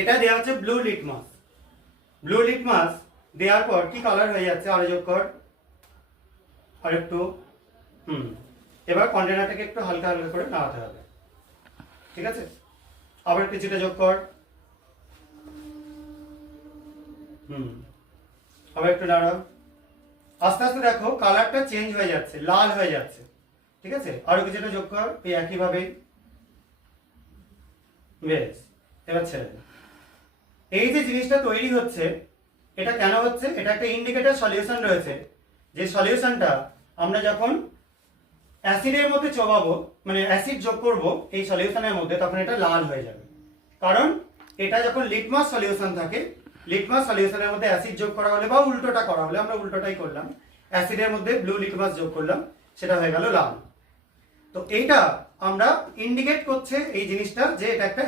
এটা দেওয়া হচ্ছে ব্লু লিটমাস। ব্লু লিটমাস দেওয়ার পর কি কালার হয়ে যাচ্ছে, আরো যোগ কর, আর একটু। এবার কন্টেনারটাকে একটু হালকা হালকা করে নাড়াতে হবে, ঠিক আছে? আবার কিছুটা যোগ কর, আবার একটু নাড়াও। আস্তে আস্তে দেখো কালারটা চেঞ্জ হয়ে যাচ্ছে, লাল হয়ে যাচ্ছে, ঠিক আছে? আরো কিছুটা যোগ কর এই একইভাবে। বেশ, এবার ছেড়ে দে। এই যে জিনিসটা তৈরি হচ্ছে, এটা কেন হচ্ছে? এটা একটা ইন্ডিকেটর সলিউশন রয়েছে, যে সলিউশনটা আমরা যখন অ্যাসিডের মধ্যে চোবাবো, মানে অ্যাসিড যোগ করব এই সলিউশনের মধ্যে, তখন এটা লাল হয়ে যাবে। কারণ এটা যখন লিটমাস সলিউশন থাকে, লিটমাস সলিউশনের মধ্যে অ্যাসিড যোগ করা হলে বা উল্টোটা করা হলে, আমরা উল্টোটাই করলাম, অ্যাসিডের মধ্যে ব্লু লিটমাস যোগ করলাম, সেটা হয়ে গেল লাল। তো এইটা আমরা ইন্ডিকেট করছে এই জিনিসটা যে এটা একটা